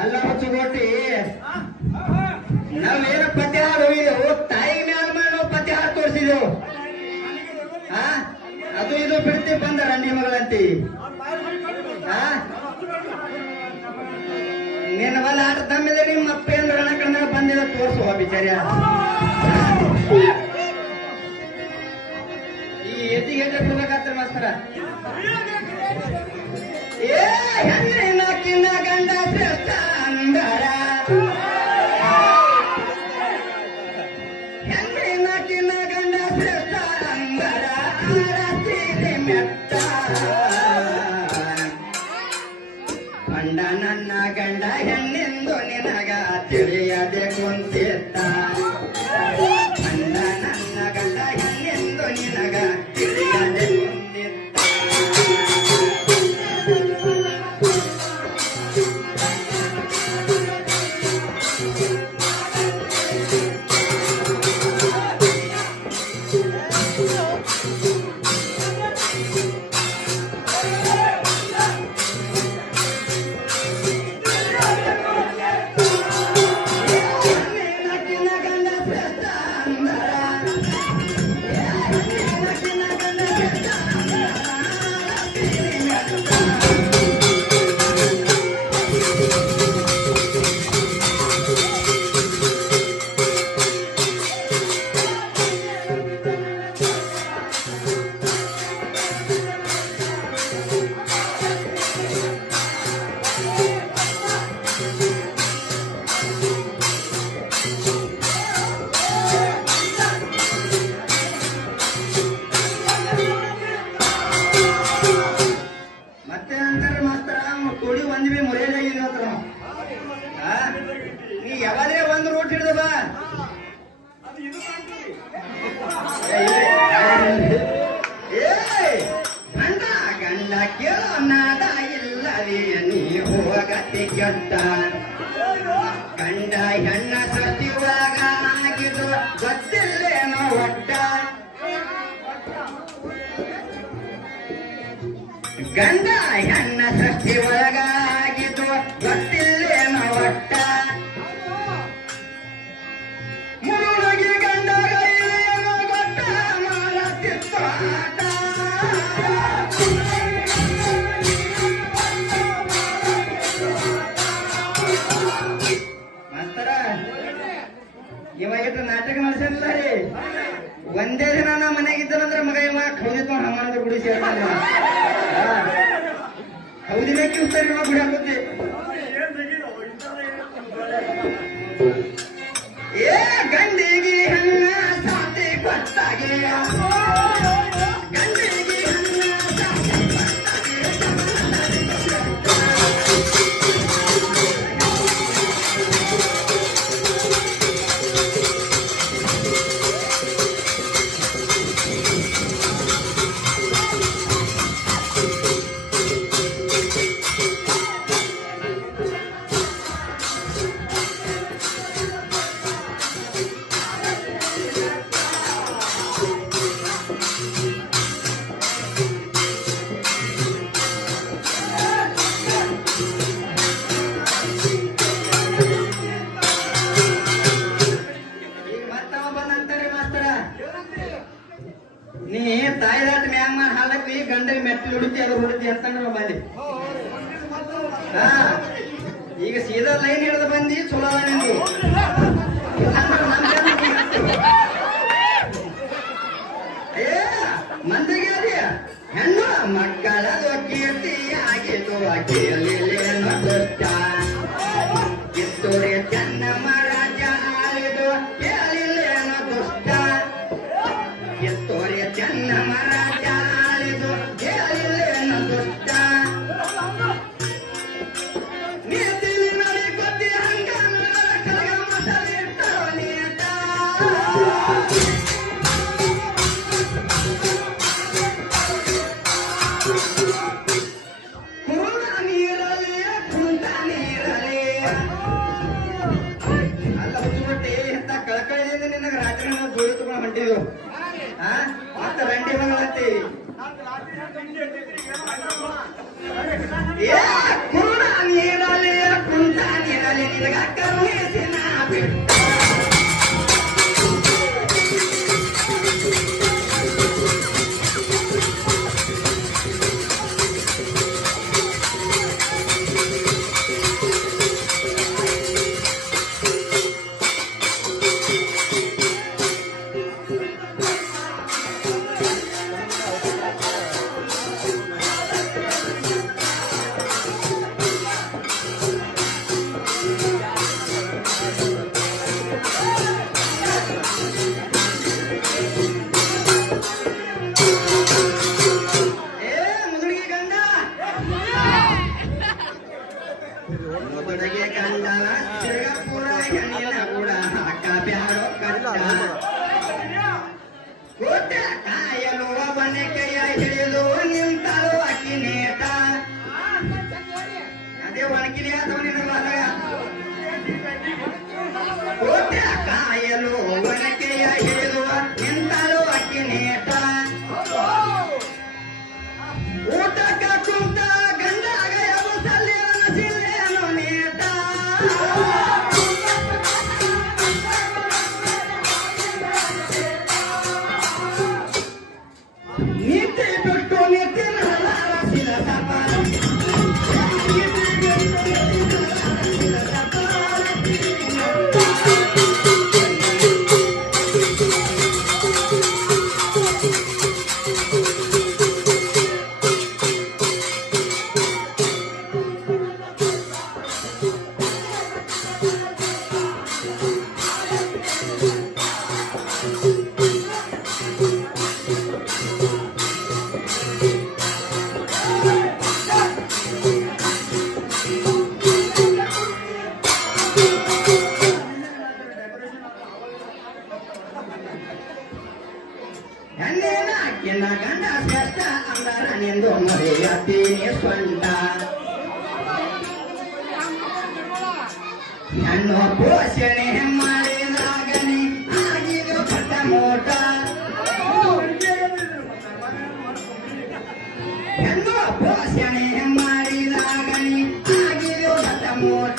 ಅಲ್ಲ ಹುಚ್ಚುಗೋಟಿ ನಾವೇನ ಪದ್ಯ ಹೋಗಿದ್ದೆವು ತಾಯಿ ಮ್ಯಾಲ ಮೇಲೆ ನಾವು ಪದ್ಯ ಹಾಕಿ ತೋರಿಸಿದೆವು. ಅದು ಇದು ಬಿಡ್ತಿ ಬಂದ ರಂಡಿ ಮಗಳಂತಿ ನಿನ್ನ ಬಲ ಆಟ ತಮ್ಮಿದೆ ನಿಮ್ಮ ಅಪ್ಪ ಏನ್ ರಣ ಕಣ್ಣ ಬಂದಿದ ತೋರಿಸುವ ಬಿಚಾರ್ಯ. ಈ ಎತ್ತಿಗೆ ಹೆಜ್ಜೆ ಬಿಡ್ಬೇಕಾಗ್ತದೆ ಮಾಸ್ತರ. ಏ ಹೆಣ್ಣಿನ ಕಿನ್ನ ಗಂಡ ಶ್ರೇಷ್ಠ ಅಂದರ, ಹೆಣ್ಣಿನ ಕಿನ್ನ ಗಂಡ ಶ್ರೇಷ್ಠ ಅಂದರ ಆರತಿದೆ ಮೆಟ್ಟ. ಗಂಡ ನನ್ನ ಗಂಡ ಹೆಣ್ಣೆಂದು ನಿನಗ ತಿಳಿಯದೆ ಕುಂತಿದ್ದ. ಗಂಡ ನನ್ನ ಗಂಡ ಹೆಣ್ಣೆಂದು ನಿನಗ ತಿಳಿಯದೆ ಕುಂತಿದ್ದ. ನೀ ಯಾವಾಗಲೇ ಒಂದು ರೋಟ್ ಹಿಡ್ದ ಬಾ. ಗಂಡ ಗಂಡ ಕೇಳೋ ನಾದ ಇಲ್ಲವೇ ನೀ ಹೋಗತಿ ಕೆಟ್ಟ. ಗಂಡ ಹೆಣ್ಣ ಸೃಷ್ಟಿವಾಗ ಆಗಿದ್ದು ಗೊತ್ತಿಲ್ಲೇನೋ ಒಟ್ಟ. ಗಂಡ ಹೆಣ್ಣ ಸೃಷ್ಟಿ ಒಳಗಾಗಿದ್ದು ಗೊತ್ತಿಲ್ಲೇನೋ ಒಟ್ಟ. ಮುರುಳಿಗೆ ಗಂಡ ಗೈಲೇನೋ ಗೊಟ್ಟ ಮಾಡತಿತ್ತು ಆಟ. ಮಾಸ್ತರ ಇವ ಇಟ್ಟು ನಾಟಕ ನಡೆಸಿಲ್ಲ ರೀ. ಒಂದೇ ದಿನ ನಾ ಮನೆಗಿದ್ದನಂದ್ರೆ ಮಗ ಇವ ಕೌದಿತ್ತು ಹಮಾನದ ಗುಡಿ ಸೇರ್ತಾನೆ. ಹೌದಿನ ಕಿಸ್ತಾರಿ ಇವಾಗ ಗುಡಿ ಹಾಕುತ್ತೆ. ಏ ಗಂಡಿಗೆ ಹಣ್ಣ ಸಾತಿ ಕೊಟ್ಟಾಗೆ, ಗಂಡಿಗೆ ಹಣ್ಣ ಸಾತಿ ನೀ ತಾಯಿದಾಟ ಮ್ಯಾಗ ಹಾಲಕ್ರಿ ಗಂಡಗೆ ಮೆಟ್ಟಲು ಹುಡುಕಿ ಅದು ಹುಡುಕಿ ಅಂತಂದ್ರೆ ಬಂದಿ. ಈಗ ಸೀದಾ ಲೈನ್ ಹಿಡಿದು ಬಂದಿ ಚಲೋ ನಿಂದು. ಏ ಮಂದಿಗೆ ಹೆಣ್ಣು ಮಕ್ಕಳ ಕೀರ್ತಿ ಆಗಿದ್ದು ಕೇಳಲೇನೋ ದೊಡ್ಡ. ಕಿತ್ತೂರಿ ಚೆನ್ನಮ್ಮ ರಾಜ ಆಳಿದು ಕೇಳಿಲ್ಲೇನೋ ದುಷ್ಟ. ಕಿತ್ತೂರಿ ಚೆನ್ನಮ್ಮ ರಾಜ ಆಳಿದು ಕೇಳಿಲ್ಲೇನೋ ದುಷ್ಟ. ನೀತಿಲಿ ನಡಿ ಕೊದ್ದಿ ಹಂಗ ಕರಗ ಮಸಲಿಟ್ಟು ನೀಟ. ಕುರುಡ ನೀರಲಿ ಕುಂಟ ನೀರಲಿ ಅಲ್ಲ ಹುಚ್ಚುಬಿಟ್ಟಿ ಇಂತ ಕಳಕಳಿಯಿಂದ ನಿನಗ ರಾತ್ರಿ ನಾವು ಜೋಡಿ ತಗೊಂಡು ಹೊಂಟಿದ್ವು. ಮತ್ತ ರಂಡಿ ಮಗಳಂತಿ ಏ ಕುರುಡ ನೀರಲಿ ಕುಂಟ ನಿನಗ ಕರುಣಿಸಿನ ಬಿಟ್ಟ ಬದಗೆ ಕಂಡಲ ತಿರುಗಪುರ ಹೆಣ್ಣಿನ ಕೂಡ ಹಾಕ ಬ್ಯಾಡೋ ಕಟ್ಟ ಕೋಟ ಕಾಯಲು ಬನೆ ಕೈಯ ಹಿಡಿದು ನಿಂತಳು ಅಕ್ಕಿ ನೇಟ ಅದೇ ಒಣಗಿಲಿ ಅಥವಾ ನಿನಗ ಕೋಟ ಕಾಯಲು ಬನೆ ಕೈಯ ಹಿಡಿದು ನಿಂತಳು ಅಕ್ಕಿ ನೇಟ ಊಟಕ್ಕ ಕುಂತ ಗಂಡಾಗ ಎಬಸಲ್ಲಿ ಅನಸಿಲ್ಲೇನು ನೇಟ ನೀತಿ ಬಿಟ್ಟು ನಿತಿನ ಹಲಾರಸಿದ ಸಪಾಲ ಹೆಣ್ಣಿನ ಅಕ್ಕಿನ ಗಂಡ ಶ್ರೇಷ್ಠ ಅಂದರ ನಿಂದು ಮರೆಯತೀನಿ ಸ್ವಂತ ಹೆಣ್ಣು ಪೋಷಣೆ ಮಾಡಿದಾಗನಿ ಆಗಿದು ಪಟ್ಟ ಮೋಟ ಹೆಣ್ಣು ಪೋಷಣೆ ಮಾಡಿದಾಗನಿ ಆಗಿದು ಪಟ್ಟ ಮೋಟ